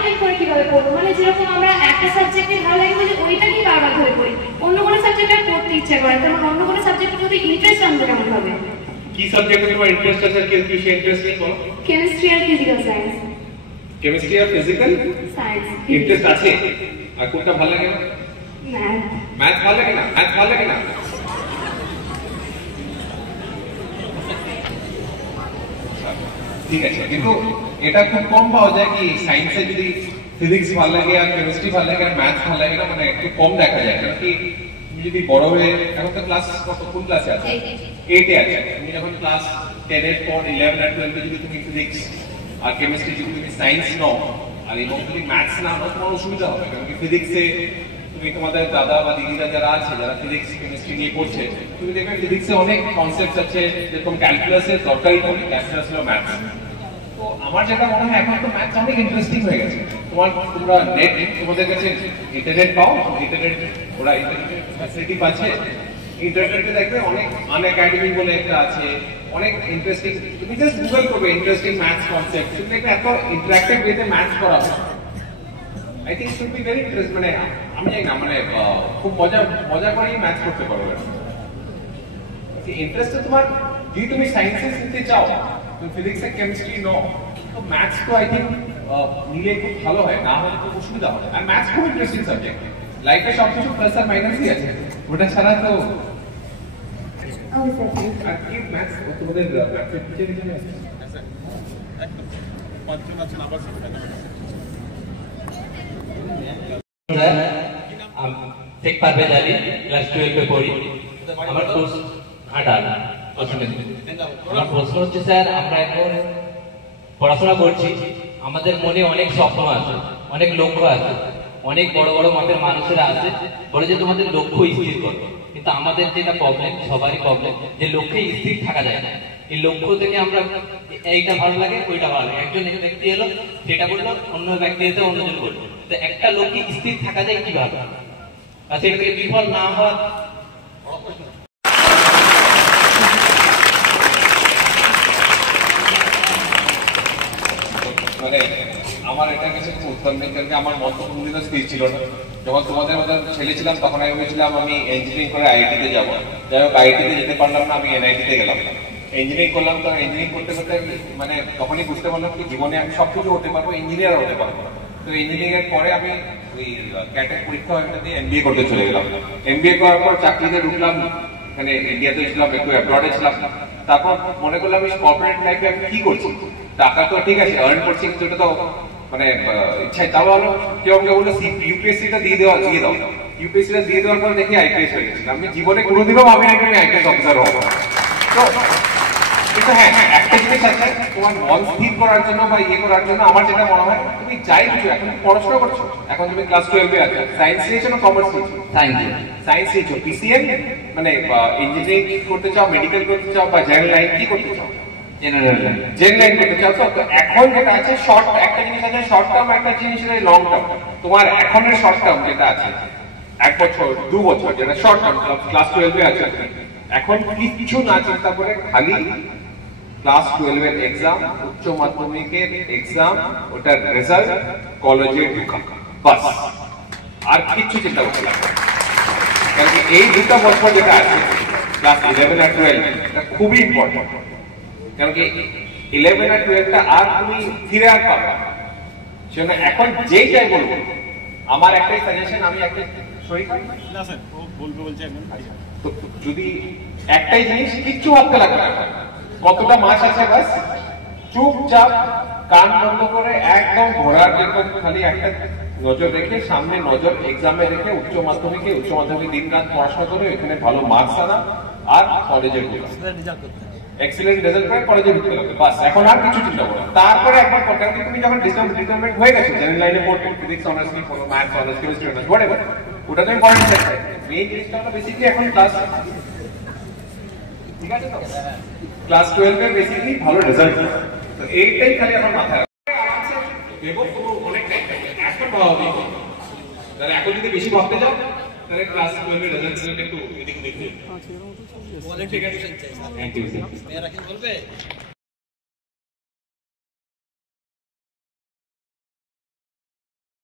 Maintain করে কিভাবে পড়বো, মানে যেরকম আমরা একটা সাবজেক্টে ভালো লাগে বলে ওইটাকেই বারবার ধরে পড়ি, অন্য কোনো সাবজেক্ট আর পড়তে ইচ্ছা করে, তার অন্য কোনো সাবজেক্টের প্রতি ইন্টারেস্ট আনবে কেমন হবে? কি সাবজেক্টে তোমার ইন্টারেস্ট আছে, কি সেই ইন্টারেস্ট নিয়ে পড়ো? কেমিস্ট্রি আর ফিজিক্যাল সায়েন্স। কেমিস্ট্রি আর ফিজিক্যাল সায়েন্স ইন্টারেস্ট আছে, আর কোনটা ভালো লাগে না? ম্যাথ। ম্যাথ ভালো লাগে না? ম্যাথ ভালো লাগে না? ঠিক আছে, কিন্তু এটা খুব কম পাওয়া যায় কি সায়েন্সে যদি ফিজিক্স ভালো লাগে আর কেমিস্ট্রি ভালো লাগে আর ম্যাথ ভালো লাগে না, মানে একটু কম দেখা যায়। কারণ কি তুমি যদি বড় হয়ে, এখন তো ক্লাস কত, কোন ক্লাসে আছে? 8 এ আছে। তুমি যখন ক্লাস 10 এর পর 11 আর 12 এ যদি তুমি ফিজিক্স আর কেমিস্ট্রি যদি তুমি সায়েন্স নাও আর এবং যদি ম্যাথস না নাও, তোমার অসুবিধা হবে। কারণ কি ফিজিক্সে তুমি তোমাদের দাদা বা দিদিরা যারা আছে, যারা ফিজিক্স কেমিস্ট্রি নিয়ে পড়ছে, তুমি দেখবে ফিজিক্সে অনেক কনসেপ্ট আছে, যেরকম ক্যালকুলাসের দরকারই পড়ে, ক্যালকুলাস হলো ম্যাথস। তো আমার যেটা মনে হয় এখন তো ম্যাথস অনেক ইন্টারেস্টিং হয়ে গেছে। তোমরা নেট, তোমাদের কাছে ইন্টারনেট পাও, ইন্টারনেট ওরা ইন্টারনেট ফ্যাসিলিটি পাচ্ছে, ইন্টারনেটে দেখবে অনেক আনএকাডেমি বলে একটা আছে, অনেক ইন্টারেস্টিং, তুমি জাস্ট গুগল করবে ইন্টারেস্টিং ম্যাথস কনসেপ্ট, তুমি দেখবে এত ইন্টারেক্টিভ ওয়েতে ম্যাথস করা হয়। I think should be very interest, মানে আমি জানি না, মানে খুব মজা করেই ম্যাথস করতে পারো। ইন্টারেস্ট তোমার, যদি তুমি সায়েন্সে নিতে চাও, তুমি ফিজিক্স আর কেমিস্ট্রি নাও, তো ম্যাথস তো আই থিঙ্ক নিলে খুব ভালো হয়, না হলে খুব অসুবিধা হবে। আর ম্যাথস খুব ইন্টারেস্টিং সাবজেক্ট, লাইফে সবকিছু প্লাস আর মাইনাসই আছে, ওটা ছাড়া তো। আর কি ম্যাথস তোমাদের ম্যাথসের টিচার হিসেবে আছে? শেখ পারভেজ আলী, ক্লাস 12 এ পড়ি। আমার কোর্স আমার প্রশ্ন হচ্ছে স্যার, আমরা এখন পড়াশোনা করছি, আমাদের মনে অনেক স্বপ্ন আছে, অনেক লক্ষ্য আছে, অনেক বড় বড় মাপের মানুষেরা আছে, বলে যে তোমাদের লক্ষ্য স্থির করো। কিন্তু আমাদের যেটা প্রবলেম, সবারই প্রবলেম, যে লক্ষ্যে স্থির থাকা যায় না। এই লক্ষ্য থেকে আমরা এইটা ভালো লাগে, ওইটা ভালো লাগে, একজন ব্যক্তি এলো সেটা বললো, অন্য ব্যক্তি এসে অন্যজন বললো, তো একটা লক্ষ্যে স্থির থাকা যায় কিভাবে? আচ্ছা, এটা থেকে বিফল না হওয়ার মানে আমার এটা কাছে খুব উত্তর নেই, কারণ আমার মত কোনদিনও স্থির ছিল না। যখন তোমাদের মধ্যে ছেলে ছিলাম তখন আমি ভেবেছিলাম আমি ইঞ্জিনিয়ারিং করে আইআইটিতে যাবো, যাই হোক আইআইটিতে যেতে পারলাম না, আমি এনআইটিতে গেলাম। ইঞ্জিনিয়ারিং করলাম, তো ইঞ্জিনিয়ারিং করতে করতে মানে তখনই বুঝতে পারলাম কি জীবনে আমি সবকিছু হতে পারবো, ইঞ্জিনিয়ার হতে পারবো। তো ইঞ্জিনিয়ারিং এর পরে আমি ওই ক্যাটের পরীক্ষা দিয়ে এমবিএ করতে চলে গেলাম। এমবিএ করার পর চাকরিতে ঢুকলাম, এখানে ইন্ডিয়াতে ছিলাম, একটু অ্যাব্রডে ছিলাম। তারপর মনে করলাম আমি কর্পোরেট লাইফে আমি কি করছি, টাকা তো ঠিক আছে আর্ন করছি, কিন্তু এটা তো মানে ইচ্ছাই। তাও হলো কেউ কেউ বললো ইউপিএসসিটা দিয়ে দাও, ইউপিএসসিটা দিয়ে দেওয়ার পর দেখি আইপিএস হয়ে গেছিল। আমি জীবনে কোনোদিনও ভাবি না আমি আইপিএস অফিসার হবো। তো কিন্তু হ্যাঁ, একটা জিনিস আছে, তোমার মন স্থির করার জন্য বা ইয়ে করার জন্য আমার যেটা মনে হয়, তুমি যাই কিছু, এখন পড়াশোনা করছো, এখন তুমি ক্লাস 12 এ আছো, সায়েন্স নিয়েছো না কমার্স নিয়েছো? সায়েন্স নিয়েছো, পিসিএম মানে ইঞ্জিনিয়ারিং করতে চাও, মেডিকেল করতে চাও, বা জেনারেল লাইন কি করতে চাও? জেনারেল লাইন করতে চাও। তো এখন যেটা আছে শর্ট, একটা জিনিস আছে শর্ট টার্ম, একটা জিনিস আছে লং টার্ম। তোমার এখনের শর্ট টার্ম যেটা আছে 1 বছর 2 বছর, যেটা শর্ট টার্ম, ক্লাস 12 এ আছে, এখন কিছু না চিন্তা করে খালি ক্লাস 12 এর এক্সাম, উচ্চ মাধ্যমিকের এক্সাম, ওটার রেজাল্ট, কলেজে ঢোকা, বাস, আর কিছু চিন্তা করতে লাগবে। কারণ এই 2টা বছর যেটা আছে ক্লাস 11 আর 12, এটা খুবই ইম্পর্টেন্ট। কারণ কি 11 আর 12টা আর তুমি ফিরে আর পাবে না। সেজন্য এখন যেই যাই বলবো, আমার একটাই সাজেশন, আমি একটা না স্যার বলবো বলছি একদম, তো যদি একটাই জিনিস, কিচ্ছু ভাবতে লাগবে না, কতটা মাস আছে বাস চুপচাপ কান বন্ধ করে একদম ঘোরার জন্য খালি একটা নজর রেখে, সামনে নজর এক্সামে রেখে, উচ্চ মাধ্যমিক দিন রাত পড়াশোনা করে এখানে ভালো মার্কস আনা আর কলেজে এক্সিলেন্ট রেজাল্ট করে কলেজে ঢুকতে হবে, বাস। এখন আর কিছু চিন্তা করো। তারপরে একবার কারণ তুমি যখন ডিটারমেন্ট হয়ে গেছো, জেনারেল লাইনে পড়তে, ফিজিক্স অনার্স নিয়ে পড়ো, maths honours, chemistry honours, whatever, ওটা তুমি পড়াতে চাইছো, মেইন জিনিসটা হলো বেসিক্যালি এখন ক্লাস, ঠিক আছে তো, ক্লাস 12 এ বেসিক্যালি ভালো রেজাল্ট, তো এইটাই খালি আমার মাথায় আরামসে দেবো, পুরো অনেক টাইম এখন ভাবি। তাহলে এখন যদি বেশি ভাবতে যাও, তাহলে ক্লাস 12 এর রেজাল্ট একটু এদিকে দেখবে। ঠিক আছে, থ্যাংক ইউ।